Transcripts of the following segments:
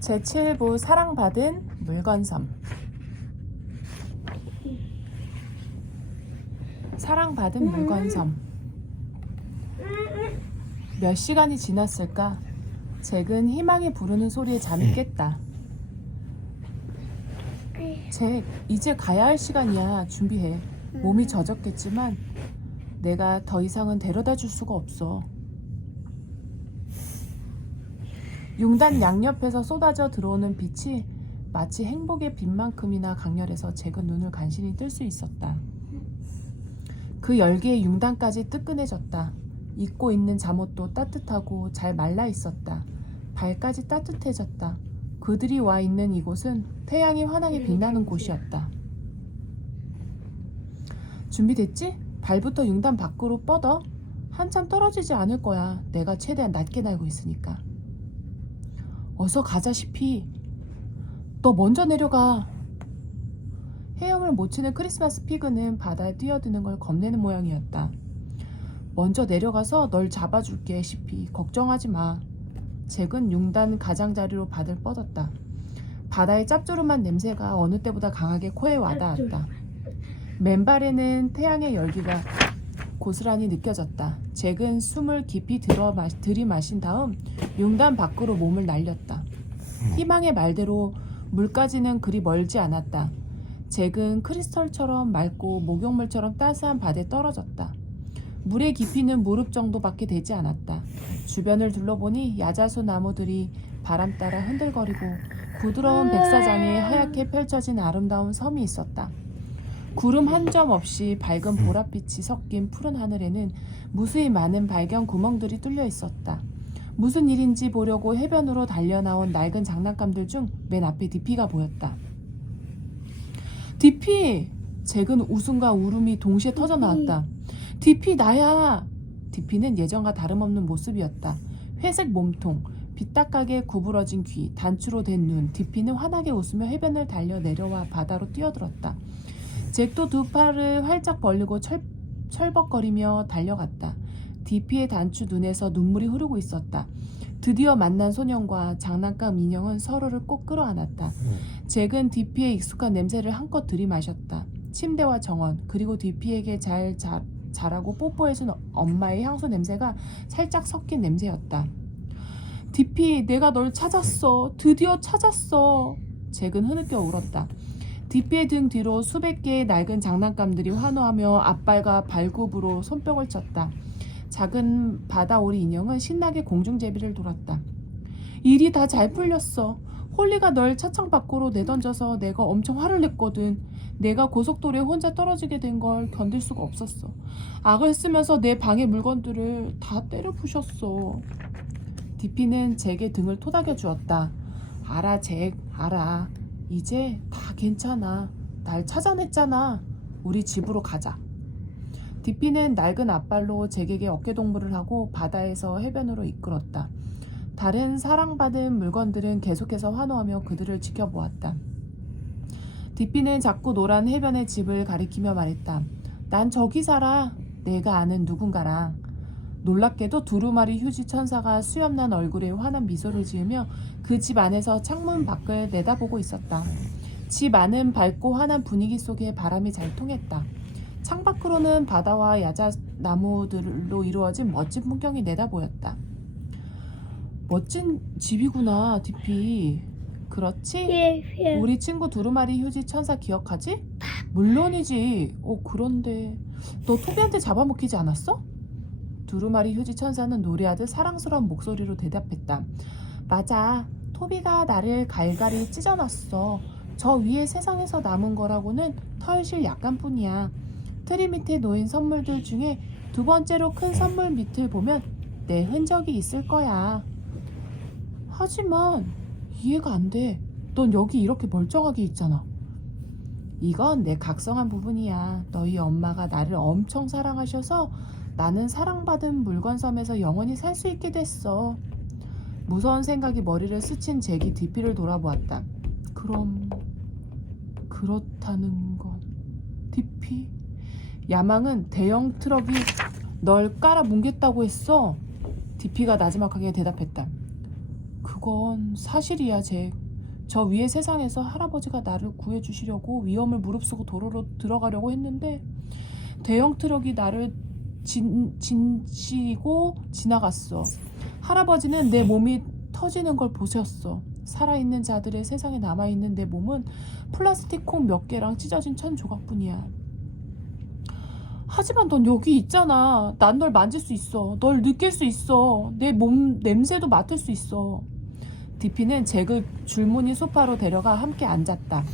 제7부 사랑받은 물건섬. 사랑받은 물건섬. 몇 시간이 지났을까? 잭은 희망이 부르는 소리에 잠이 깼다. 잭, 이제 가야 할 시간이야. 준비해. 몸이 젖었겠지만 내가 더 이상은 데려다 줄 수가 없어. 융단 양옆에서 쏟아져 들어오는 빛이 마치 행복의 빛만큼이나 강렬해서 잭은 눈을 간신히 뜰 수 있었다. 그 열기에 융단까지 뜨끈해졌다. 입고 있는 잠옷도 따뜻하고 잘 말라 있었다. 발까지 따뜻해졌다. 그들이 와 있는 이곳은 태양이 환하게 빛나는 곳이었다. 준비됐지? 발부터 융단 밖으로 뻗어. 한참 떨어지지 않을 거야. 내가 최대한 낮게 날고 있으니까. 어서 가자, 시피. 너 먼저 내려가. 헤엄을 못 치는 크리스마스 피그는 바다에 뛰어드는 걸 겁내는 모양이었다. 먼저 내려가서 널 잡아줄게, 시피. 걱정하지 마. 잭은 융단 가장자리로 발을 뻗었다. 바다의 짭조름한 냄새가 어느 때보다 강하게 코에 와닿았다. 맨발에는 태양의 열기가 고스란히 느껴졌다. 잭은 숨을 깊이 들이마신 다음 융단 밖으로 몸을 날렸다. 희망의 말대로 물까지는 그리 멀지 않았다. 잭은 크리스털처럼 맑고 목욕물처럼 따스한 바다에 떨어졌다. 물의 깊이는 무릎 정도밖에 되지 않았다. 주변을 둘러보니 야자수 나무들이 바람 따라 흔들거리고 부드러운 백사장에 하얗게 펼쳐진 아름다운 섬이 있었다. 구름 한 점 없이 밝은 보랏빛이 섞인 푸른 하늘에는 무수히 많은 발견 구멍들이 뚫려 있었다. 무슨 일인지 보려고 해변으로 달려나온 낡은 장난감들 중 맨 앞에 디피가 보였다. 디피! 잭은 웃음과 울음이 동시에 터져나왔다. 디피, 나야! 디피는 예전과 다름없는 모습이었다. 회색 몸통, 빗딱하게 구부러진 귀, 단추로 된 눈. 디피는 환하게 웃으며 해변을 달려 내려와 바다로 뛰어들었다. 잭도 두 팔을 활짝 벌리고 철벅거리며 달려갔다. 디피의 단추 눈에서 눈물이 흐르고 있었다. 드디어 만난 소년과 장난감 인형은 서로를 꼭 끌어안았다. 잭은 디피의 익숙한 냄새를 한껏 들이마셨다. 침대와 정원, 그리고 디피에게 잘 자라고 뽀뽀해준 엄마의 향수 냄새가 살짝 섞인 냄새였다. 디피, 내가 널 찾았어. 드디어 찾았어. 잭은 흐느껴 울었다. 디피의 등 뒤로 수백 개의 낡은 장난감들이 환호하며 앞발과 발굽으로 손뼉을 쳤다. 작은 바다오리 인형은 신나게 공중제비를 돌았다. 일이 다 잘 풀렸어. 홀리가 널 차창 밖으로 내던져서 내가 엄청 화를 냈거든. 내가 고속도로에 혼자 떨어지게 된 걸 견딜 수가 없었어. 악을 쓰면서 내 방의 물건들을 다 때려 부셨어. 디피는 잭의 등을 토닥여 주었다. 알아, 잭, 알아. 이제 다 괜찮아. 날 찾아냈잖아. 우리 집으로 가자. 디피는 낡은 앞발로 잭에게 어깨동무를 하고 바다에서 해변으로 이끌었다. 다른 사랑받은 물건들은 계속해서 환호하며 그들을 지켜보았다. 디피는 작고 노란 해변의 집을 가리키며 말했다. 난 저기 살아. 내가 아는 누군가랑. 놀랍게도 두루마리 휴지 천사가 수염난 얼굴에 환한 미소를 지으며 그 집 안에서 창문 밖을 내다보고 있었다. 집 안은 밝고 환한 분위기 속에 바람이 잘 통했다. 창밖으로는 바다와 야자나무들로 이루어진 멋진 풍경이 내다보였다. 멋진 집이구나, 디피. 그렇지? 우리 친구 두루마리 휴지 천사 기억하지? 물론이지. 그런데 너 토비한테 잡아먹히지 않았어? 두루마리 휴지 천사는 노래하듯 사랑스러운 목소리로 대답했다. 맞아. 토비가 나를 갈갈이 찢어놨어. 저 위에 세상에서 남은 거라고는 털실 약간뿐이야. 트리 밑에 놓인 선물들 중에 두 번째로 큰 선물 밑을 보면 내 흔적이 있을 거야. 하지만 이해가 안 돼. 넌 여기 이렇게 멀쩡하게 있잖아. 이건 내 각성한 부분이야. 너희 엄마가 나를 엄청 사랑하셔서 나는 사랑받은 물건섬에서 영원히 살 수 있게 됐어. 무서운 생각이 머리를 스친 잭이 디피를 돌아보았다. 그럼 그렇다는 건 디피? 야망은 대형 트럭이 널 깔아뭉갰다고 했어. 디피가 나지막하게 대답했다. 그건 사실이야, 잭. 저 위의 세상에서 할아버지가 나를 구해주시려고 위험을 무릅쓰고 도로로 들어가려고 했는데 대형 트럭이 나를 진치고 지나갔어. 할아버지는 내 몸이 터지는 걸 보셨어. 살아있는 자들의 세상에 남아있는 내 몸은 플라스틱 콩 몇 개랑 찢어진 천 조각뿐이야. 하지만 넌 여기 있잖아. 난 널 만질 수 있어. 널 느낄 수 있어. 내 몸 냄새도 맡을 수 있어. 디피는 잭을 줄무늬 소파로 데려가 함께 앉았다.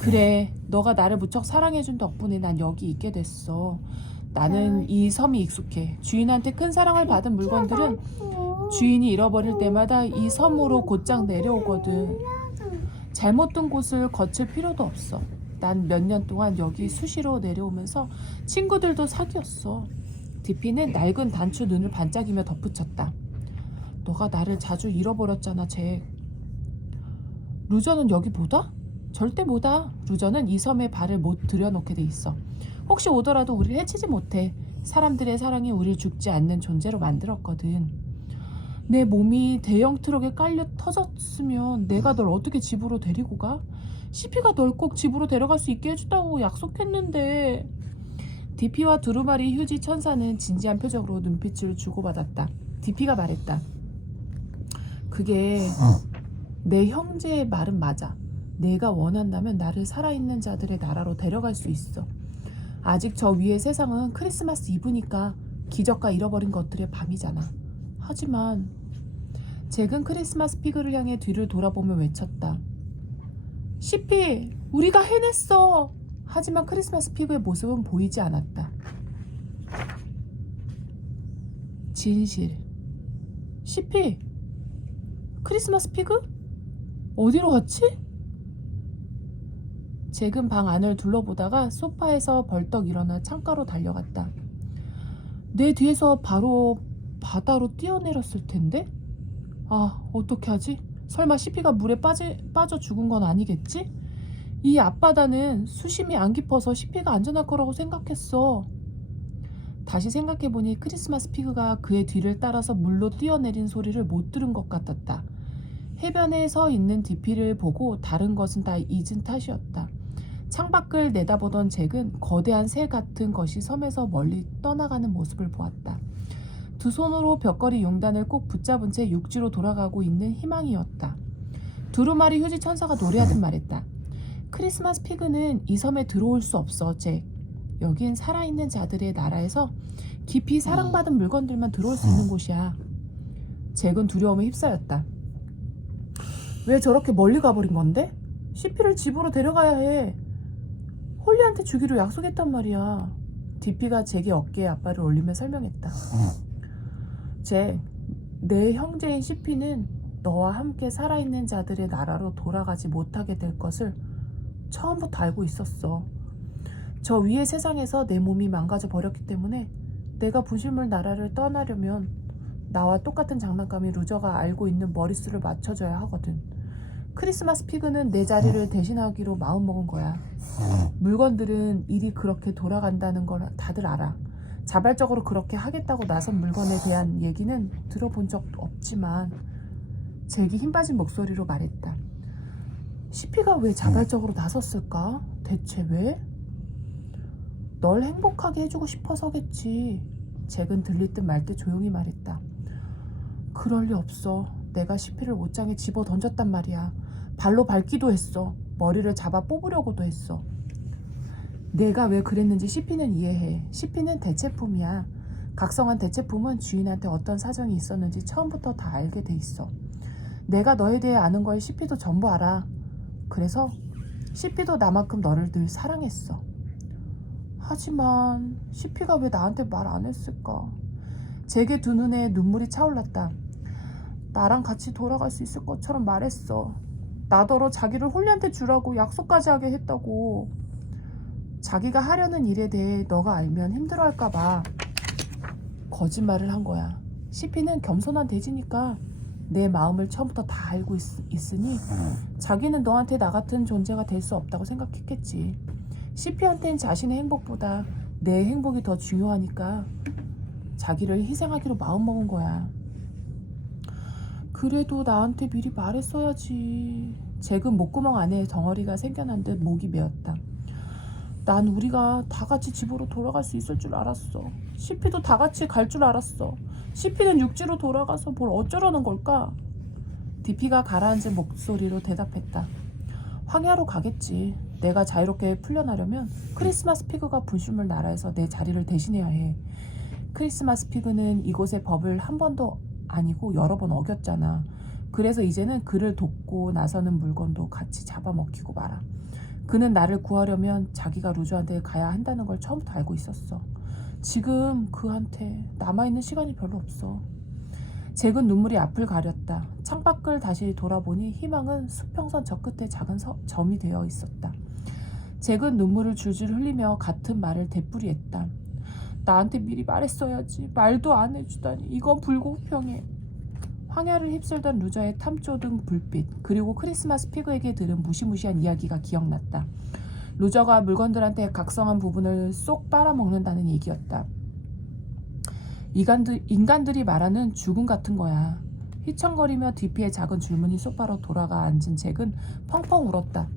그래, 너가 나를 무척 사랑해준 덕분에 난 여기 있게 됐어. 나는 이 섬이 익숙해. 주인한테 큰 사랑을 받은 물건들은 주인이 잃어버릴 때마다 이 섬으로 곧장 내려오거든. 잘못 둔 곳을 거칠 필요도 없어. 난 몇 년 동안 여기 수시로 내려오면서 친구들도 사귀었어. 디피는 낡은 단추 눈을 반짝이며 덧붙였다. 너가 나를 자주 잃어버렸잖아, 잭. 루저는 여기 못 와? 절대 못 와. 루저는 이 섬에 발을 못 들여놓게 돼 있어. 혹시 오더라도 우리를 해치지 못해. 사람들의 사랑이 우리를 죽지 않는 존재로 만들었거든. 내 몸이 대형 트럭에 깔려 터졌으면 내가 널 어떻게 집으로 데리고 가? 시피가 널 꼭 집으로 데려갈 수 있게 해주다고 약속했는데. 디피와 두루마리 휴지 천사는 진지한 표정으로 눈빛을 주고받았다. 디피가 말했다. 그게 내 형제의 말은 맞아. 내가 원한다면 나를 살아있는 자들의 나라로 데려갈 수 있어. 아직 저 위의 세상은 크리스마스 이브니까 기적과 잃어버린 것들의 밤이잖아. 하지만 잭은 크리스마스 피그를 향해 뒤를 돌아보며 외쳤다. 시피, 우리가 해냈어. 하지만 크리스마스 피그의 모습은 보이지 않았다. 진실. 시피, 크리스마스 피그? 어디로 갔지? 잭은 방 안을 둘러보다가 소파에서 벌떡 일어나 창가로 달려갔다. 내 뒤에서 바로 바다로 뛰어내렸을 텐데? 아, 어떻게 하지? 설마 시피가 물에 빠져 죽은 건 아니겠지? 이 앞바다는 수심이 안 깊어서 시피가 안전할 거라고 생각했어. 다시 생각해보니 크리스마스 피그가 그의 뒤를 따라서 물로 뛰어내린 소리를 못 들은 것 같았다. 해변에 서 있는 디피를 보고 다른 것은 다 잊은 탓이었다. 창밖을 내다보던 잭은 거대한 새 같은 것이 섬에서 멀리 떠나가는 모습을 보았다. 두 손으로 벽걸이 용단을 꼭 붙잡은 채 육지로 돌아가고 있는 희망이었다. 두루마리 휴지 천사가 노래하듯 말했다. 크리스마스 피그는 이 섬에 들어올 수 없어, 잭. 여긴 살아있는 자들의 나라에서 깊이 사랑받은 물건들만 들어올 수 있는 곳이야. 잭은 두려움에 휩싸였다. 왜 저렇게 멀리 가버린 건데? 시피를 집으로 데려가야 해. 홀리한테 주기로 약속했단 말이야. 디피가 잭의 어깨에 앞발을 올리며 설명했다. 잭, 내 형제인 시피는 너와 함께 살아있는 자들의 나라로 돌아가지 못하게 될 것을 처음부터 알고 있었어. 저 위의 세상에서 내 몸이 망가져 버렸기 때문에 내가 부실물 나라를 떠나려면 나와 똑같은 장난감이 루저가 알고 있는 머릿수를 맞춰줘야 하거든. 크리스마스 피그는 내 자리를 대신하기로 마음먹은 거야. 물건들은 일이 그렇게 돌아간다는 걸 다들 알아. 자발적으로 그렇게 하겠다고 나선 물건에 대한 얘기는 들어본 적 없지만 잭이 힘빠진 목소리로 말했다. 시피가 왜 자발적으로 나섰을까? 대체 왜? 널 행복하게 해주고 싶어서겠지. 잭은 들릴 듯 말 듯 조용히 말했다. 그럴 리 없어. 내가 시피를 옷장에 집어 던졌단 말이야. 발로 밟기도 했어. 머리를 잡아 뽑으려고도 했어. 내가 왜 그랬는지 시피는 이해해. 시피는 대체품이야. 각성한 대체품은 주인한테 어떤 사정이 있었는지 처음부터 다 알게 돼 있어. 내가 너에 대해 아는 걸 시피도 전부 알아. 그래서 시피도 나만큼 너를 늘 사랑했어. 하지만 시피가 왜 나한테 말 안 했을까? 잭의 두 눈에 눈물이 차올랐다. 나랑 같이 돌아갈 수 있을 것처럼 말했어. 나더러 자기를 홀리한테 주라고 약속까지 하게 했다고. 자기가 하려는 일에 대해 너가 알면 힘들어할까봐 거짓말을 한 거야. 시피는 겸손한 돼지니까 내 마음을 처음부터 다 알고 있으니 자기는 너한테 나 같은 존재가 될 수 없다고 생각했겠지. 시피한테는 자신의 행복보다 내 행복이 더 중요하니까 자기를 희생하기로 마음먹은 거야. 그래도 나한테 미리 말했어야지. 잭은 목구멍 안에 덩어리가 생겨난 듯 목이 메었다. 난 우리가 다 같이 집으로 돌아갈 수 있을 줄 알았어. 시피도 다 같이 갈 줄 알았어. 시피는 육지로 돌아가서 뭘 어쩌려는 걸까? 디피가 가라앉은 목소리로 대답했다. 황야로 가겠지. 내가 자유롭게 풀려나려면 크리스마스 피그가 분실물 나라에서 내 자리를 대신해야 해. 크리스마스 피그는 이곳의 법을 한 번도 아니고 여러 번 어겼잖아. 그래서 이제는 그를 돕고 나서는 물건도 같이 잡아먹히고 말아. 그는 나를 구하려면 자기가 루즈한테 가야 한다는 걸 처음부터 알고 있었어. 지금 그한테 남아있는 시간이 별로 없어. 잭은 눈물이 앞을 가렸다. 창밖을 다시 돌아보니 희망은 수평선 저 끝에 작은 점이 되어 있었다. 잭은 눈물을 줄줄 흘리며 같은 말을 되풀이했다. 나한테 미리 말했어야지. 말도 안 해주다니. 이건 불공평해. 황야를 휩쓸던 루저의 탐조등 불빛, 그리고 크리스마스 피그에게 들은 무시무시한 이야기가 기억났다. 루저가 물건들한테 각성한 부분을 쏙 빨아먹는다는 얘기였다. 인간들이 말하는 죽음 같은 거야. 휘청거리며 디피의 작은 줄무늬 소파로 돌아가 앉은 잭은 펑펑 울었다.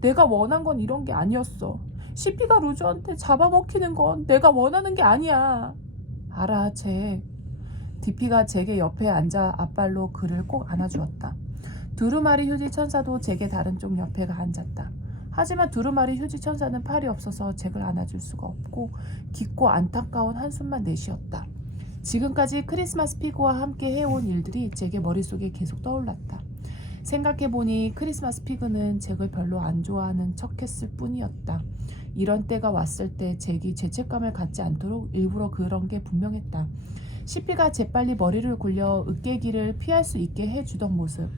내가 원한 건 이런 게 아니었어. 시피가 루저한테 잡아먹히는 건 내가 원하는 게 아니야. 알아, 잭. 디피가 잭의 옆에 앉아 앞발로 그를 꼭 안아주었다. 두루마리 휴지 천사도 잭의 다른 쪽 옆에 앉았다. 하지만 두루마리 휴지 천사는 팔이 없어서 잭을 안아줄 수가 없고 깊고 안타까운 한숨만 내쉬었다. 지금까지 크리스마스 피그와 함께 해온 일들이 잭의 머릿속에 계속 떠올랐다. 생각해보니 크리스마스 피그는 잭을 별로 안 좋아하는 척했을 뿐이었다. 이런 때가 왔을 때 잭이 죄책감을 갖지 않도록 일부러 그런 게 분명했다. 시피가 재빨리 머리를 굴려 으깨기를 피할 수 있게 해주던 모습.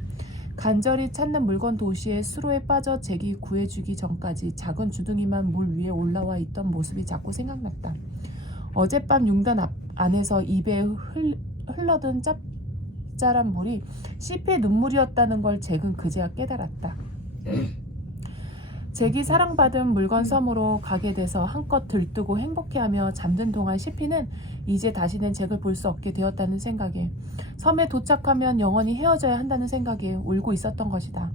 간절히 찾는 물건 도시의 수로에 빠져 잭이 구해주기 전까지 작은 주둥이만 물 위에 올라와 있던 모습이 자꾸 생각났다. 어젯밤 융단 안에서 입에 흘러든 짭짤한 물이 시피의 눈물이었다는 걸 잭은 그제야 깨달았다. 잭이 사랑받은 물건 섬으로 가게 돼서 한껏 들뜨고 행복해하며 잠든 동안 시피는 이제 다시는 잭을 볼 수 없게 되었다는 생각에, 섬에 도착하면 영원히 헤어져야 한다는 생각에 울고 있었던 것이다.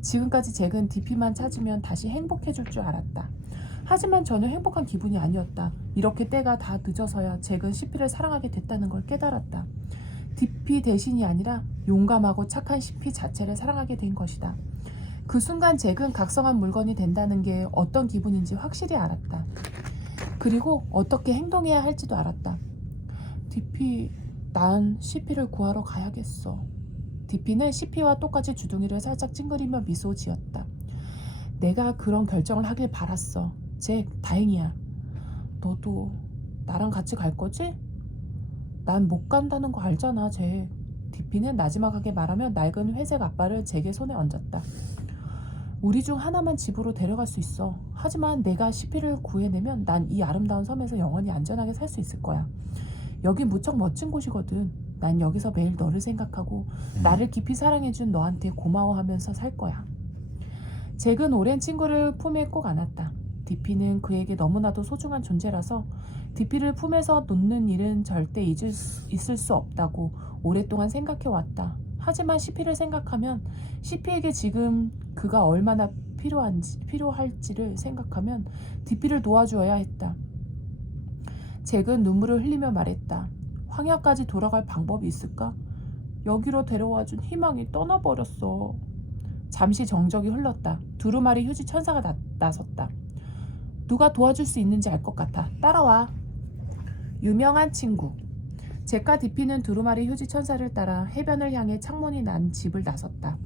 지금까지 잭은 디피만 찾으면 다시 행복해질 줄 알았다. 하지만 전혀 행복한 기분이 아니었다. 이렇게 때가 다 늦어서야 잭은 시피를 사랑하게 됐다는 걸 깨달았다. 디피 대신이 아니라 용감하고 착한 시피 자체를 사랑하게 된 것이다. 그 순간 잭은 각성한 물건이 된다는 게 어떤 기분인지 확실히 알았다. 그리고 어떻게 행동해야 할지도 알았다. 디피, 난 시피를 구하러 가야겠어. 디피는 시피와 똑같이 주둥이를 살짝 찡그리며 미소 지었다. 내가 그런 결정을 하길 바랐어. 잭, 다행이야. 너도 나랑 같이 갈 거지? 난 못 간다는 거 알잖아, 잭. 디피는 나지막하게 말하며 낡은 회색 앞발을 잭의 손에 얹었다. 우리 중 하나만 집으로 데려갈 수 있어. 하지만 내가 시피를 구해내면 난 이 아름다운 섬에서 영원히 안전하게 살 수 있을 거야. 여긴 무척 멋진 곳이거든. 난 여기서 매일 너를 생각하고 나를 깊이 사랑해준 너한테 고마워하면서 살 거야. 잭은 오랜 친구를 품에 꼭 안았다. 디피는 그에게 너무나도 소중한 존재라서 디피를 품에서 놓는 일은 절대 있을 수 없다고 오랫동안 생각해왔다. 하지만 시피를 생각하면, 시피에게 지금 그가 얼마나 필요할지를 생각하면 디피를 도와주어야 했다. 잭은 눈물을 흘리며 말했다. 황야까지 돌아갈 방법이 있을까? 여기로 데려와준 희망이 떠나버렸어. 잠시 정적이 흘렀다. 두루마리 휴지 천사가 나섰다. 누가 도와줄 수 있는지 알 것 같아. 따라와. 유명한 친구. 잭과 디피는 두루마리 휴지 천사를 따라 해변을 향해 창문이 난 집을 나섰다.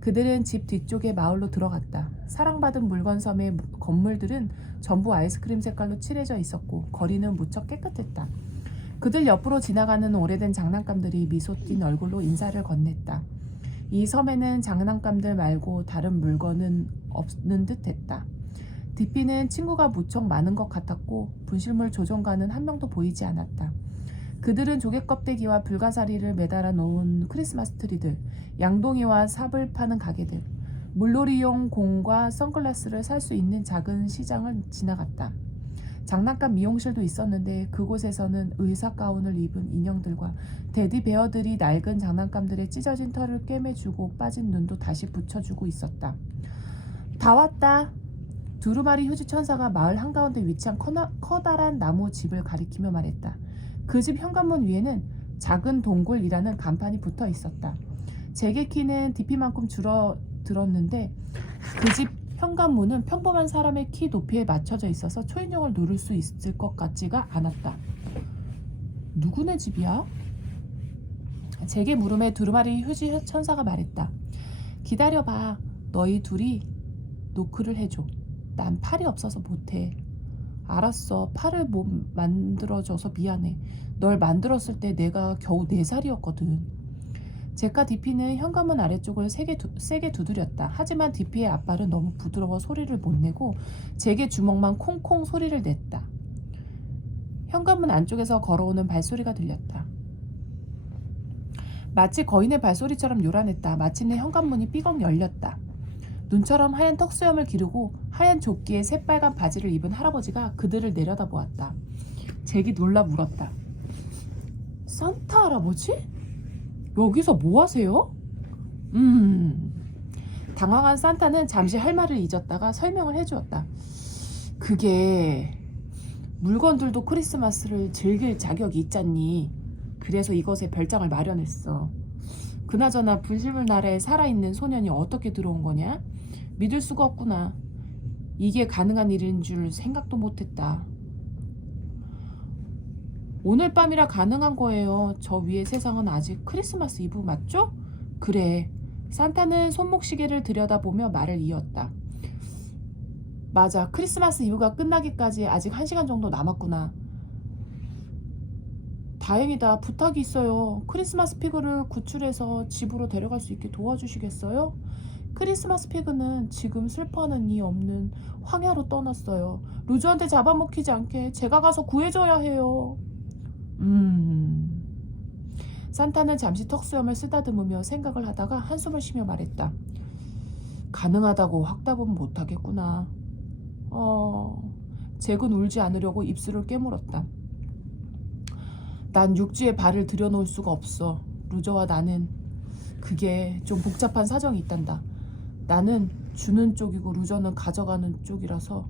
그들은 집 뒤쪽의 마을로 들어갔다. 사랑받은 물건섬의 건물들은 전부 아이스크림 색깔로 칠해져 있었고 거리는 무척 깨끗했다. 그들 옆으로 지나가는 오래된 장난감들이 미소 띤 얼굴로 인사를 건넸다. 이 섬에는 장난감들 말고 다른 물건은 없는 듯했다. 디피는 친구가 무척 많은 것 같았고 분실물 조종가는 한 명도 보이지 않았다. 그들은 조개 껍데기와 불가사리를 매달아 놓은 크리스마스 트리들, 양동이와 삽을 파는 가게들, 물놀이용 공과 선글라스를 살 수 있는 작은 시장을 지나갔다. 장난감 미용실도 있었는데 그곳에서는 의사 가운을 입은 인형들과 테디베어들이 낡은 장난감들의 찢어진 털을 꿰매주고 빠진 눈도 다시 붙여주고 있었다. 다 왔다. 두루마리 휴지 천사가 마을 한가운데 위치한 커다란 나무 집을 가리키며 말했다. 그 집 현관문 위에는 작은 동굴이라는 간판이 붙어 있었다. 제게 키는 DP만큼 줄어들었는데 그 집 현관문은 평범한 사람의 키 높이에 맞춰져 있어서 초인종을 누를 수 있을 것 같지가 않았다. 누구네 집이야? 제게 물음에 두루마리 휴지 천사가 말했다. 기다려봐. 너희 둘이 노크를 해줘. 난 팔이 없어서 못해. 알았어. 팔을 못 만들어줘서 미안해. 널 만들었을 때 내가 겨우 4살이었거든. 잭과 디피는 현관문 아래쪽을 세게 두드렸다. 하지만 디피의 앞발은 너무 부드러워 소리를 못 내고 잭의 주먹만 콩콩 소리를 냈다. 현관문 안쪽에서 걸어오는 발소리가 들렸다. 마치 거인의 발소리처럼 요란했다. 마침내 현관문이 삐걱 열렸다. 눈처럼 하얀 턱수염을 기르고 하얀 조끼에 새빨간 바지를 입은 할아버지가 그들을 내려다보았다. 잭이 놀라 물었다. 산타 할아버지? 여기서 뭐 하세요? 당황한 산타는 잠시 할 말을 잊었다가 설명을 해주었다. 그게 물건들도 크리스마스를 즐길 자격이 있잖니. 그래서 이것에 별장을 마련했어. 그나저나 불실물 나라에 살아있는 소년이 어떻게 들어온 거냐? 믿을 수가 없구나. 이게 가능한 일인 줄 생각도 못했다. 오늘 밤이라 가능한 거예요. 저 위의 세상은 아직 크리스마스 이브 맞죠? 그래. 산타는 손목시계를 들여다보며 말을 이었다. 맞아. 크리스마스 이브가 끝나기까지 아직 1시간 정도 남았구나. 다행이다. 부탁이 있어요. 크리스마스 피그를 구출해서 집으로 데려갈 수 있게 도와주시겠어요? 크리스마스 피그는 지금 슬퍼하는 이 없는 황야로 떠났어요. 루즈한테 잡아먹히지 않게 제가 가서 구해줘야 해요. 산타는 잠시 턱수염을 쓰다듬으며 생각을 하다가 한숨을 쉬며 말했다. 가능하다고 확답은 못하겠구나. 잭은 울지 않으려고 입술을 깨물었다. 난 육지에 발을 들여놓을 수가 없어. 루저와 나는 그게 좀 복잡한 사정이 있단다. 나는 주는 쪽이고 루저는 가져가는 쪽이라서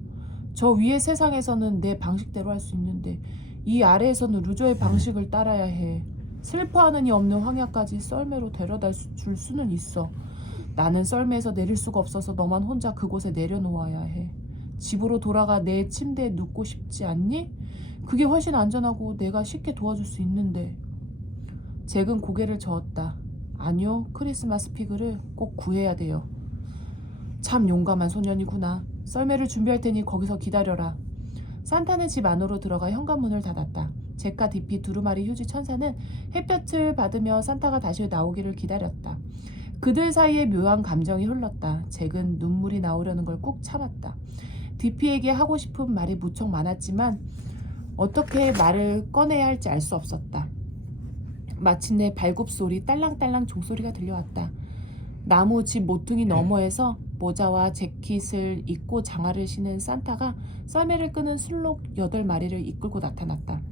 저 위의 세상에서는 내 방식대로 할 수 있는데 이 아래에서는 루저의 방식을 따라야 해. 슬퍼하는 이 없는 황야까지 썰매로 데려다 줄 수는 있어. 나는 썰매에서 내릴 수가 없어서 너만 혼자 그곳에 내려놓아야 해. 집으로 돌아가 내 침대에 눕고 싶지 않니? 그게 훨씬 안전하고 내가 쉽게 도와줄 수 있는데. 잭은 고개를 저었다. 아니요, 크리스마스 피그를 꼭 구해야 돼요. 참 용감한 소년이구나. 썰매를 준비할 테니 거기서 기다려라. 산타는 집 안으로 들어가 현관문을 닫았다. 잭과 디피 두루마리 휴지 천사는 햇볕을 받으며 산타가 다시 나오기를 기다렸다. 그들 사이에 묘한 감정이 흘렀다. 잭은 눈물이 나오려는 걸 꾹 참았다. 디피에게 하고 싶은 말이 무척 많았지만 어떻게 말을 꺼내야 할지 알 수 없었다. 마침내 발굽소리, 딸랑딸랑 종소리가 들려왔다. 나무 집 모퉁이 너머에서 모자와 재킷을 입고 장화를 신은 산타가 썰매를 끄는 술록 8마리를 이끌고 나타났다.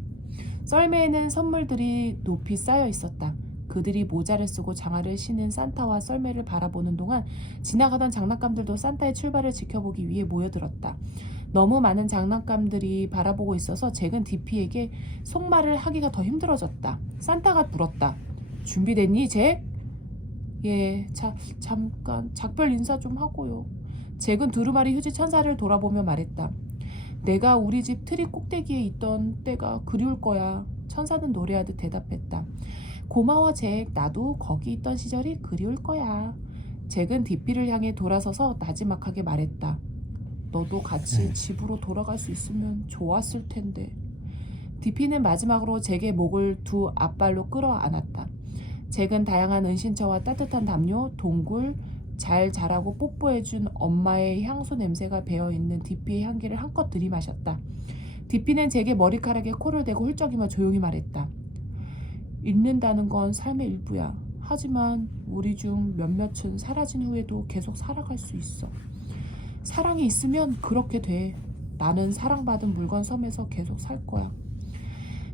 썰매에는 선물들이 높이 쌓여 있었다. 그들이 모자를 쓰고 장화를 신은 산타와 썰매를 바라보는 동안 지나가던 장난감들도 산타의 출발을 지켜보기 위해 모여들었다. 너무 많은 장난감들이 바라보고 있어서 잭은 디피에게 속말을 하기가 더 힘들어졌다. 산타가 물었다. 준비됐니, 잭? 예, 잠깐 작별 인사 좀 하고요. 잭은 두루마리 휴지 천사를 돌아보며 말했다. 내가 우리 집 트리 꼭대기에 있던 때가 그리울 거야. 천사는 노래하듯 대답했다. 고마워 잭. 나도 거기 있던 시절이 그리울 거야. 잭은 디피를 향해 돌아서서 나지막하게 말했다. 너도 같이 집으로 돌아갈 수 있으면 좋았을 텐데. 디피는 마지막으로 잭의 목을 두 앞발로 끌어안았다. 잭은 다양한 은신처와 따뜻한 담요, 동굴, 잘 자라고 뽀뽀해준 엄마의 향수 냄새가 배어있는 디피의 향기를 한껏 들이마셨다. 디피는 잭의 머리카락에 코를 대고 훌쩍이며 조용히 말했다. 잊는다는 건 삶의 일부야. 하지만 우리 중 몇몇은 사라진 후에도 계속 살아갈 수 있어. 사랑이 있으면 그렇게 돼. 나는 사랑받은 물건 섬에서 계속 살 거야.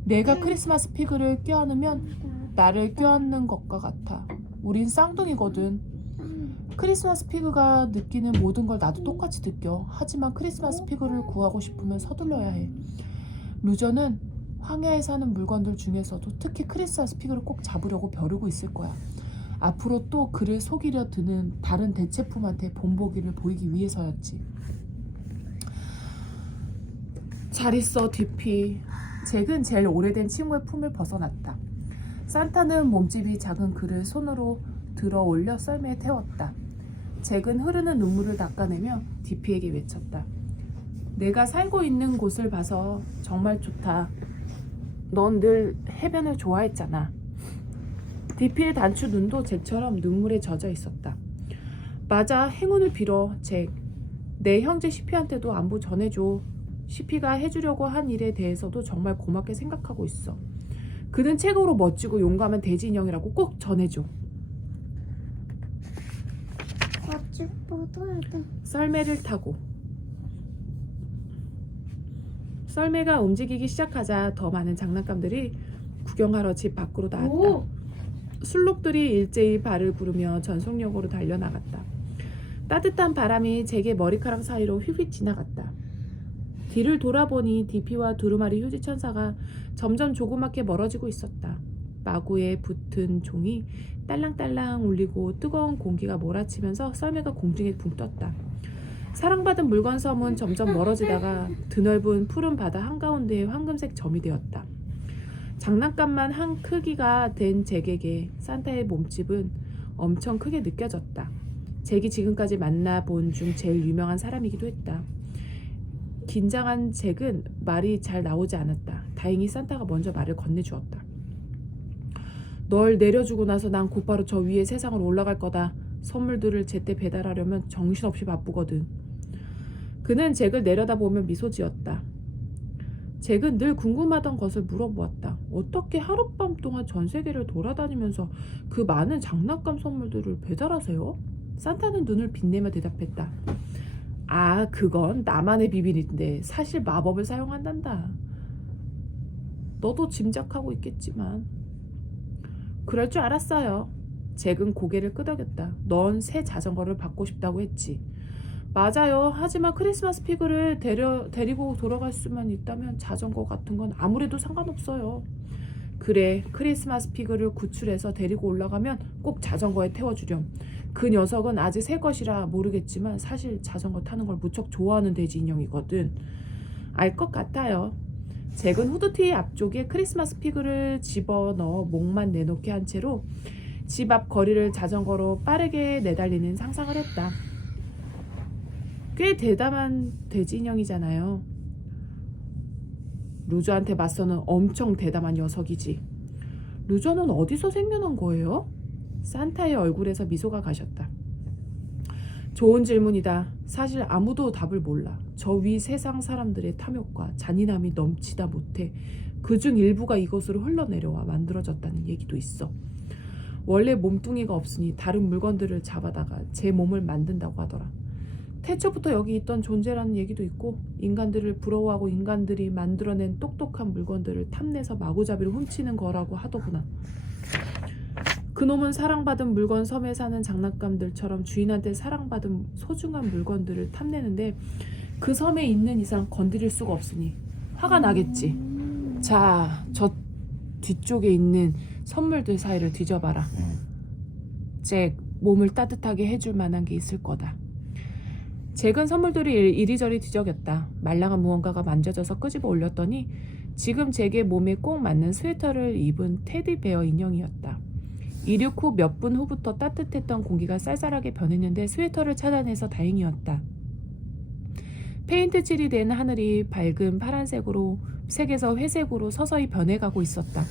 내가 크리스마스 피그를 껴안으면 나를 껴안는 것과 같아. 우린 쌍둥이거든. 크리스마스 피그가 느끼는 모든 걸 나도 똑같이 느껴. 하지만 크리스마스 피그를 구하고 싶으면 서둘러야 해. 루저는 황야에 사는 물건들 중에서도 특히 크리스마스 피그를 꼭 잡으려고 벼르고 있을 거야. 앞으로 또 그를 속이려 드는 다른 대체품한테 본보기를 보이기 위해서였지. 잘 있어, 디피. 잭은 제일 오래된 친구의 품을 벗어났다. 산타는 몸집이 작은 그를 손으로 들어 올려 썰매에 태웠다. 잭은 흐르는 눈물을 닦아내며 디피에게 외쳤다. 내가 살고 있는 곳을 봐서 정말 좋다. 넌 늘 해변을 좋아했잖아. 디피의 단추 눈도 잭처럼 눈물에 젖어 있었다. 맞아, 행운을 빌어, 잭. 내 형제 시피한테도 안부 전해줘. 시피가 해주려고 한 일에 대해서도 정말 고맙게 생각하고 있어. 그는 최고로 멋지고 용감한 돼지 인형이라고 꼭 전해줘. 썰매를 타고. 썰매가 움직이기 시작하자 더 많은 장난감들이 구경하러 집 밖으로 나왔다. 술록들이 일제히 발을 구르며 전속력으로 달려나갔다. 따뜻한 바람이 잭의 머리카락 사이로 휙휙 지나갔다. 뒤를 돌아보니 디피와 두루마리 휴지천사가 점점 조그맣게 멀어지고 있었다. 마구에 붙은 종이 딸랑딸랑 울리고 뜨거운 공기가 몰아치면서 썰매가 공중에 붕 떴다. 사랑받은 물건 섬은 점점 멀어지다가 드넓은 푸른 바다 한가운데에 황금색 점이 되었다. 장난감만 한 크기가 된 잭에게 산타의 몸집은 엄청 크게 느껴졌다. 잭이 지금까지 만나본 중 제일 유명한 사람이기도 했다. 긴장한 잭은 말이 잘 나오지 않았다. 다행히 산타가 먼저 말을 건네주었다. 널 내려주고 나서 난 곧바로 저 위에 세상으로 올라갈 거다. 선물들을 제때 배달하려면 정신없이 바쁘거든. 그는 잭을 내려다보며 미소 지었다. 잭은 늘 궁금하던 것을 물어보았다. 어떻게 하룻밤 동안 전 세계를 돌아다니면서 그 많은 장난감 선물들을 배달하세요? 산타는 눈을 빛내며 대답했다. 아, 그건 나만의 비밀인데 사실 마법을 사용한단다. 너도 짐작하고 있겠지만. 그럴 줄 알았어요. 잭은 고개를 끄덕였다. 넌 새 자전거를 받고 싶다고 했지. 맞아요. 하지만 크리스마스 피그를 데리고 돌아갈 수만 있다면 자전거 같은 건 아무래도 상관없어요. 그래, 크리스마스 피그를 구출해서 데리고 올라가면 꼭 자전거에 태워주렴. 그 녀석은 아직 새 것이라 모르겠지만 사실 자전거 타는 걸 무척 좋아하는 돼지 인형이거든. 알 것 같아요. 잭은 후드티 앞쪽에 크리스마스 피그를 집어넣어 목만 내놓게 한 채로 집 앞 거리를 자전거로 빠르게 내달리는 상상을 했다. 꽤 대담한 돼지 인형이잖아요. 루저한테 맞서는 엄청 대담한 녀석이지. 루저는 어디서 생겨난 거예요? 산타의 얼굴에서 미소가 가셨다. 좋은 질문이다. 사실 아무도 답을 몰라. 저 위 세상 사람들의 탐욕과 잔인함이 넘치다 못해 그중 일부가 이것으로 흘러내려와 만들어졌다는 얘기도 있어. 원래 몸뚱이가 없으니 다른 물건들을 잡아다가 제 몸을 만든다고 하더라. 태초부터 여기 있던 존재라는 얘기도 있고 인간들을 부러워하고 인간들이 만들어낸 똑똑한 물건들을 탐내서 마구잡이로 훔치는 거라고 하더구나. 그놈은 사랑받은 물건 섬에 사는 장난감들처럼 주인한테 사랑받은 소중한 물건들을 탐내는데 그 섬에 있는 이상 건드릴 수가 없으니 화가 나겠지. 자, 저 뒤쪽에 있는 선물들 사이를 뒤져봐라. 잭, 몸을 따뜻하게 해줄 만한 게 있을 거다. 잭은 선물들이 이리저리 뒤적였다. 말랑한 무언가가 만져져서 끄집어 올렸더니 지금 잭의 몸에 꼭 맞는 스웨터를 입은 테디베어 인형이었다. 이륙 후 몇 분 후부터 따뜻했던 공기가 쌀쌀하게 변했는데 스웨터를 찾아내서 다행이었다. 페인트 칠이 된 하늘이 밝은 파란색으로 색에서 회색으로 서서히 변해가고 있었다.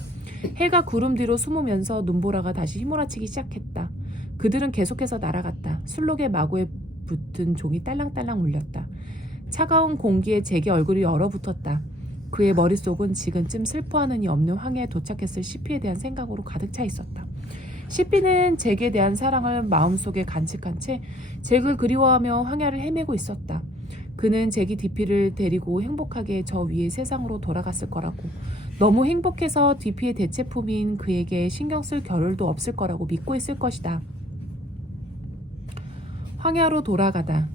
해가 구름 뒤로 숨으면서 눈보라가 다시 휘몰아치기 시작했다. 그들은 계속해서 날아갔다. 술록의 마구에 붙은 종이 딸랑딸랑 울렸다. 차가운 공기에 잭의 얼굴이 얼어붙었다. 그의 머릿속은 지금쯤 슬퍼하는 이 없는 황야에 도착했을 시피에 대한 생각으로 가득 차 있었다. 시피는 잭에 대한 사랑을 마음속에 간직한 채 잭을 그리워하며 황야를 헤매고 있었다. 그는 잭이 디피를 데리고 행복하게 저 위의 세상으로 돌아갔을 거라고. 너무 행복해서 디피의 대체품인 그에게 신경 쓸 겨를도 없을 거라고 믿고 있을 것이다. 황야로 돌아가다.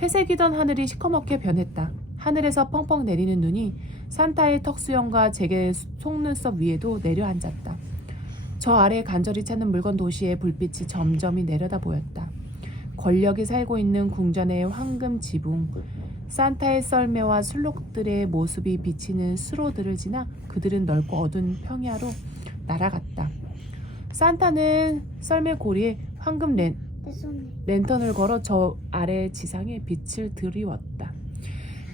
회색이던 하늘이 시커멓게 변했다. 하늘에서 펑펑 내리는 눈이 산타의 턱수염과 잭의 속눈썹 위에도 내려앉았다. 저 아래 간절히 찾는 물건 도시의 불빛이 점점이 내려다 보였다. 권력이 살고 있는 궁전의 황금 지붕, 산타의 썰매와 술록들의 모습이 비치는 수로들을 지나 그들은 넓고 어두운 평야로 날아갔다. 산타는 썰매 고리에 황금 랜턴을 걸어 저 아래 지상에 빛을 들이웠다.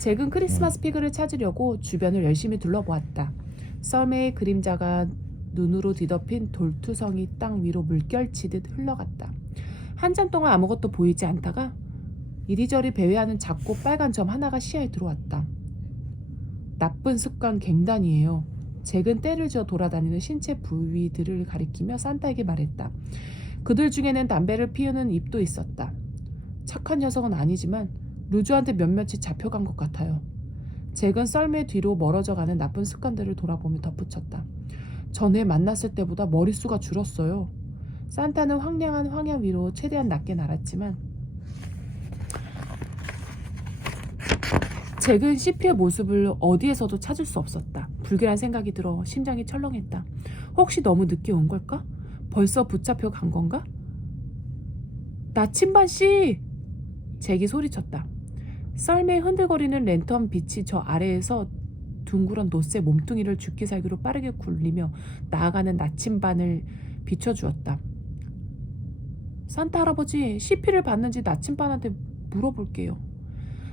잭은 크리스마스 피그를 찾으려고 주변을 열심히 둘러보았다. 썰매의 그림자가 눈으로 뒤덮인 돌투성이 땅 위로 물결치듯 흘러갔다. 한참 동안 아무것도 보이지 않다가 이리저리 배회하는 작고 빨간 점 하나가 시야에 들어왔다. 나쁜 습관 갱단이에요. 잭은 때를 지어 돌아다니는 신체 부위들을 가리키며 산타에게 말했다. 그들 중에는 담배를 피우는 입도 있었다. 착한 녀석은 아니지만 루즈한테 몇몇이 잡혀간 것 같아요. 잭은 썰매 뒤로 멀어져가는 나쁜 습관들을 돌아보며 덧붙였다. 전에 만났을 때보다 머릿수가 줄었어요. 산타는 황량한 황야 위로 최대한 낮게 날았지만 잭은 CP의 모습을 어디에서도 찾을 수 없었다. 불길한 생각이 들어 심장이 철렁했다. 혹시 너무 늦게 온 걸까? 벌써 붙잡혀 간 건가? 나침반 씨! 잭이 소리쳤다. 썰매에 흔들거리는 랜턴 빛이 저 아래에서 둥그런 노쇠 몸뚱이를 죽기 살기로 빠르게 굴리며 나아가는 나침반을 비춰주었다. 산타 할아버지, CP를 받는지 나침반한테 물어볼게요.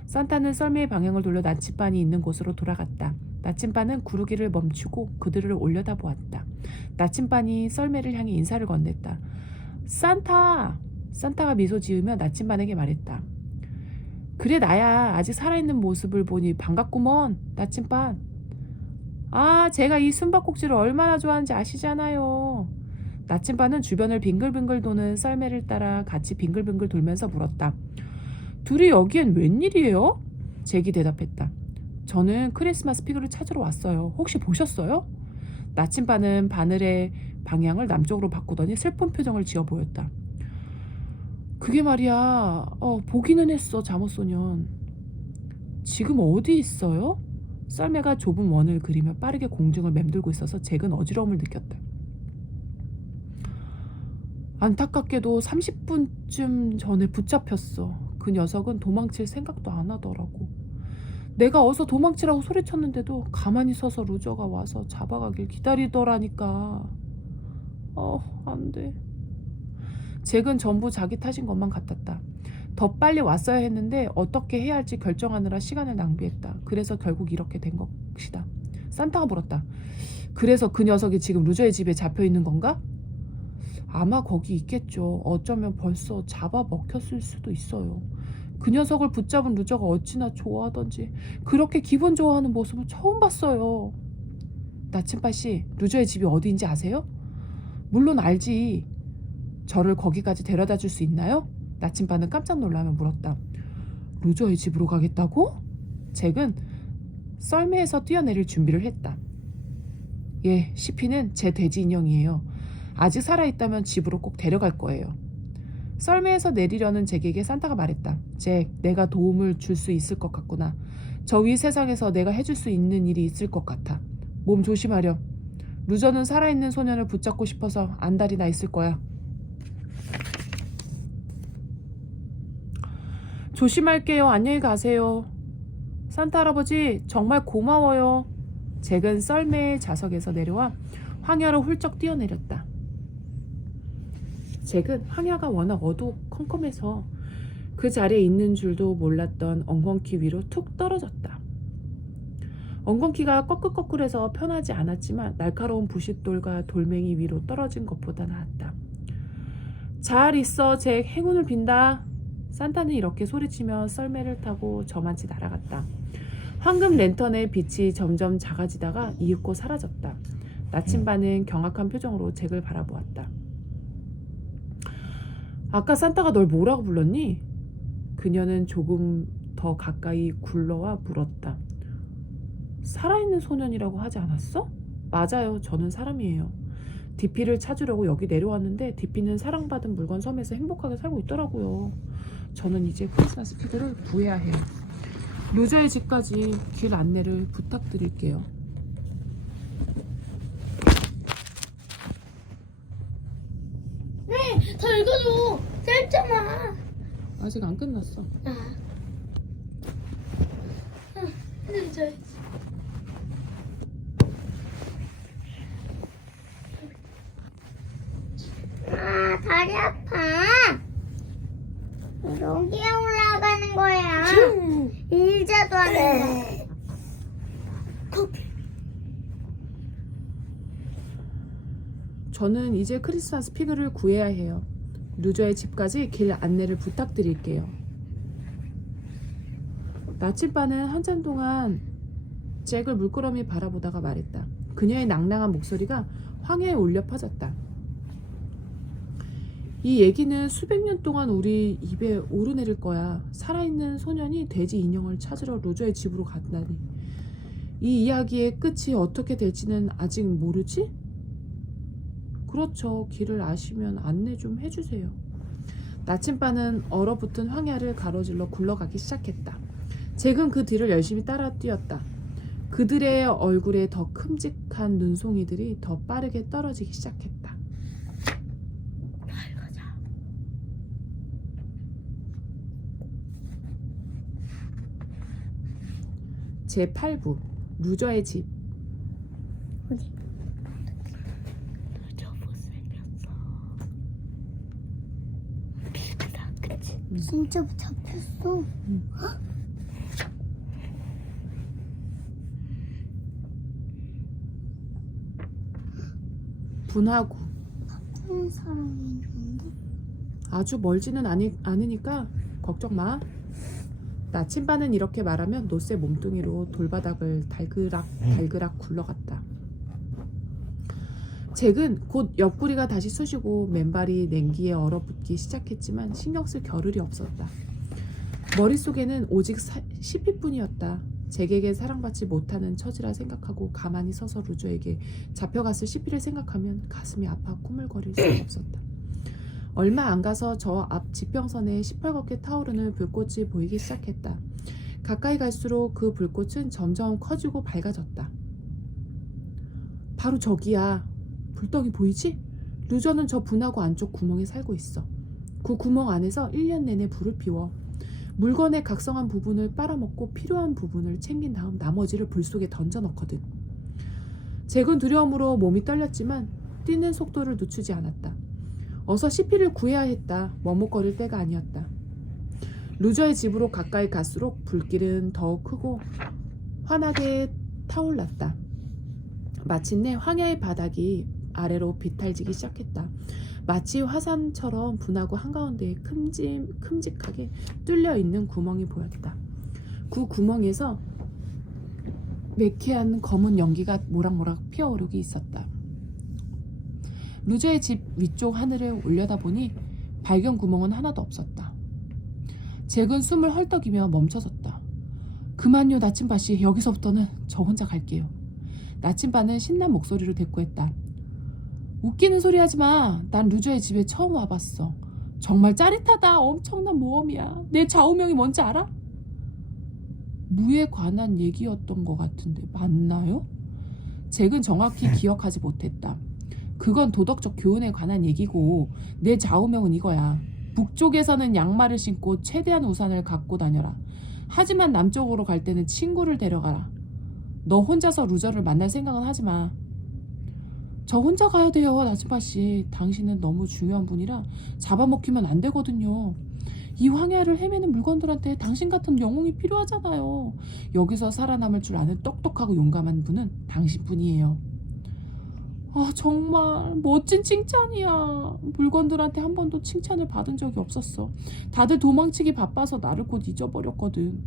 산타는 썰매의 방향을 돌려 나침반이 있는 곳으로 돌아갔다. 나침반은 구르기를 멈추고 그들을 올려다보았다. 나침반이 썰매를 향해 인사를 건넸다. 산타! 산타가 미소 지으며 나침반에게 말했다. 그래 나야. 아직 살아있는 모습을 보니 반갑구먼. 나침반. 아, 제가 이 숨바꼭질을 얼마나 좋아하는지 아시잖아요. 나침반은 주변을 빙글빙글 도는 썰매를 따라 같이 빙글빙글 돌면서 물었다. 둘이 여기엔 웬일이에요? 잭이 대답했다. 저는 크리스마스 피그를 찾으러 왔어요. 혹시 보셨어요? 나침반은 바늘의 방향을 남쪽으로 바꾸더니 슬픈 표정을 지어 보였다. 그게 말이야. 보기는 했어, 잠옷소년. 지금 어디 있어요? 썰매가 좁은 원을 그리며 빠르게 공중을 맴돌고 있어서 잭은 어지러움을 느꼈다. 안타깝게도 30분쯤 전에 붙잡혔어. 그 녀석은 도망칠 생각도 안 하더라고. 내가 어서 도망치라고 소리쳤는데도 가만히 서서 루저가 와서 잡아가길 기다리더라니까. 안 돼. 잭은 전부 자기 탓인 것만 같았다. 더 빨리 왔어야 했는데 어떻게 해야 할지 결정하느라 시간을 낭비했다. 그래서 결국 이렇게 된 것이다. 산타가 물었다. 그래서 그 녀석이 지금 루저의 집에 잡혀있는 건가? 아마 거기 있겠죠. 어쩌면 벌써 잡아먹혔을 수도 있어요. 그 녀석을 붙잡은 루저가 어찌나 좋아하던지 그렇게 기분 좋아하는 모습을 처음 봤어요. 나침반씨, 루저의 집이 어디인지 아세요? 물론 알지. 저를 거기까지 데려다 줄 수 있나요? 나침반은 깜짝 놀라며 물었다. 루저의 집으로 가겠다고? 잭은 썰매에서 뛰어내릴 준비를 했다. 예, CP는 제 돼지 인형이에요. 아직 살아있다면 집으로 꼭 데려갈 거예요. 썰매에서 내리려는 잭에게 산타가 말했다. 잭, 내가 도움을 줄 수 있을 것 같구나. 저 위 세상에서 내가 해줄 수 있는 일이 있을 것 같아. 몸 조심하렴. 루저는 살아있는 소년을 붙잡고 싶어서 안달이 나 있을 거야. 조심할게요. 안녕히 가세요. 산타 할아버지, 정말 고마워요. 잭은 썰매의 좌석에서 내려와 황야로 훌쩍 뛰어내렸다. 잭은 황야가 워낙 어두컴컴해서 그 자리에 있는 줄도 몰랐던 엉겅퀴 위로 툭 떨어졌다. 엉겅퀴가 꺼끌꺼끌해서 편하지 않았지만 날카로운 부싯돌과 돌멩이 위로 떨어진 것보다 나았다. 잘 있어, 잭. 행운을 빈다. 산타는 이렇게 소리치며 썰매를 타고 저만치 날아갔다. 황금 랜턴의 빛이 점점 작아지다가 이윽고 사라졌다. 나침반은 경악한 표정으로 잭을 바라보았다. 아까 산타가 널 뭐라고 불렀니? 그녀는 조금 더 가까이 굴러와 물었다. 살아있는 소년이라고 하지 않았어? 맞아요. 저는 사람이에요. 디피를 찾으려고 여기 내려왔는데 디피는 사랑받은 물건 섬에서 행복하게 살고 있더라고요. 저는 이제 크리스마스 피그를 구해야 해요. 루저의 집까지 길 안내를 부탁드릴게요. 네, 더 읽어줘. 짧잖아. 아직 안 끝났어. 근데 다리 아파. 여기에 올라가는 거야. 일자도 하는 거. 저는 이제 크리스마스 피그를 구해야 해요. 루저의 집까지 길 안내를 부탁드릴게요. 나침반은 한참 동안 잭을 물끄러미 바라보다가 말했다. 그녀의 낭낭한 목소리가 황야에 울려 퍼졌다. 이 얘기는 수백 년 동안 우리 입에 오르내릴 거야. 살아있는 소년이 돼지 인형을 찾으러 루저의 집으로 갔다니. 이 이야기의 끝이 어떻게 될지는 아직 모르지? 그렇죠. 길을 아시면 안내 좀 해주세요. 나침반은 얼어붙은 황야를 가로질러 굴러가기 시작했다. 잭은 그 뒤를 열심히 따라 뛰었다. 그들의 얼굴에 더 큼직한 눈송이들이 더 빠르게 떨어지기 시작했다. 가자. 제8부 루저의 집. 어디? 루저 못생겼어. 비슷하다, 그치? 진짜 잡혔어. 분화구. 나쁜 사람이 있는데? 아주 멀지는 않으니까 걱정 마. 나침반은 이렇게 말하면 노쇠 몸뚱이로 돌바닥을 달그락 굴러갔다. 잭은 곧 옆구리가 다시 쑤시고 맨발이 냉기에 얼어붙기 시작했지만 신경 쓸 겨를이 없었다. 머릿속에는 오직 시피뿐이었다. 잭에게 사랑받지 못하는 처지라 생각하고 가만히 서서 루저에게 잡혀갔을 시피를 생각하면 가슴이 아파 꾸물거릴 수가 없었다. 얼마 안 가서 저 앞 지평선에 시뻘겋게 타오르는 불꽃이 보이기 시작했다. 가까이 갈수록 그 불꽃은 점점 커지고 밝아졌다. 바로 저기야. 불덩이 보이지? 루저는 저 분화구 안쪽 구멍에 살고 있어. 그 구멍 안에서 1년 내내 불을 피워 물건의 각성한 부분을 빨아먹고 필요한 부분을 챙긴 다음 나머지를 불 속에 던져 넣거든. 잭은 두려움으로 몸이 떨렸지만 뛰는 속도를 늦추지 않았다. 어서 시피를 구해야 했다. 머뭇거릴 때가 아니었다. 루저의 집으로 가까이 갈수록 불길은 더욱 크고 환하게 타올랐다. 마침내 황야의 바닥이 아래로 비탈지기 시작했다. 마치 화산처럼 분화구 한가운데에 큼직하게 뚫려있는 구멍이 보였다. 그 구멍에서 매캐한 검은 연기가 모락모락 피어오르기 있었다. 루저의 집 위쪽 하늘을 올려다보니 발견 구멍은 하나도 없었다. 잭은 숨을 헐떡이며 멈춰섰다. 그만요, 나침반씨. 여기서부터는 저 혼자 갈게요. 나침반은 신난 목소리로 대꾸했다. 웃기는 소리 하지 마. 난 루저의 집에 처음 와봤어. 정말 짜릿하다. 엄청난 모험이야. 내 좌우명이 뭔지 알아? 무에 관한 얘기였던 것 같은데 맞나요? 잭은 정확히 기억하지 못했다. 그건 도덕적 교훈에 관한 얘기고 내 좌우명은 이거야. 북쪽에서는 양말을 신고 최대한 우산을 갖고 다녀라. 하지만 남쪽으로 갈 때는 친구를 데려가라. 너 혼자서 루저를 만날 생각은 하지 마. 저 혼자 가야 돼요, 나침반씨. 당신은 너무 중요한 분이라 잡아먹히면 안 되거든요. 이 황야를 헤매는 물건들한테 당신 같은 영웅이 필요하잖아요. 여기서 살아남을 줄 아는 똑똑하고 용감한 분은 당신뿐이에요. 아, 정말 멋진 칭찬이야. 물건들한테 한 번도 칭찬을 받은 적이 없었어. 다들 도망치기 바빠서 나를 곧 잊어버렸거든.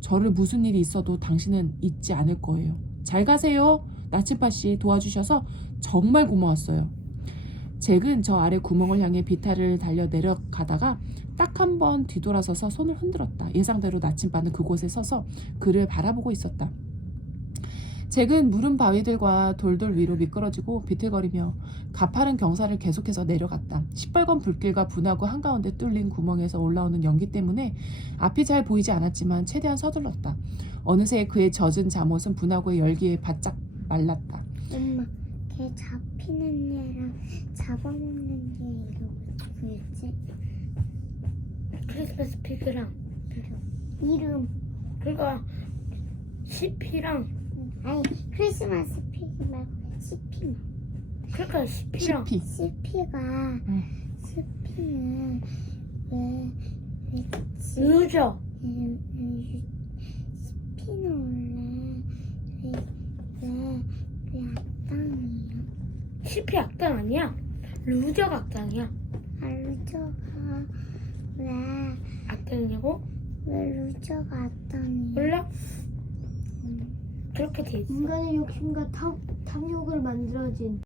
저를 무슨 일이 있어도 당신은 잊지 않을 거예요. 잘 가세요. 나침반씨 도와주셔서 정말 고마웠어요. 잭은 저 아래 구멍을 향해 비탈을 달려 내려가다가 딱 한 번 뒤돌아서서 손을 흔들었다. 예상대로 나침반은 그곳에 서서 그를 바라보고 있었다. 잭은 무른 바위들과 돌들 위로 미끄러지고 비틀거리며 가파른 경사를 계속해서 내려갔다. 시뻘건 불길과 분화구 한가운데 뚫린 구멍에서 올라오는 연기 때문에 앞이 잘 보이지 않았지만 최대한 서둘렀다. 어느새 그의 젖은 잠옷은 분화구의 열기에 바짝 말랐다. 엄마, 걔 잡히는 애랑 잡아먹는 애 이름이 뭐였지? 크리스마스 피그랑 이름. 그러니까 CP랑 아니, 크리스마스 피기 말고 CP. 그러니까 CP랑 CP. CP가 CP는 왜 루저 CP는 원래 왜 악당이에요? CP 악당 아니야. 루저가 악당이야. 루저가 왜 악당이냐고? 루저가 악당이에요? 몰라? 그렇게 돼 있어. 인간의 욕심과 탐욕을 만들어진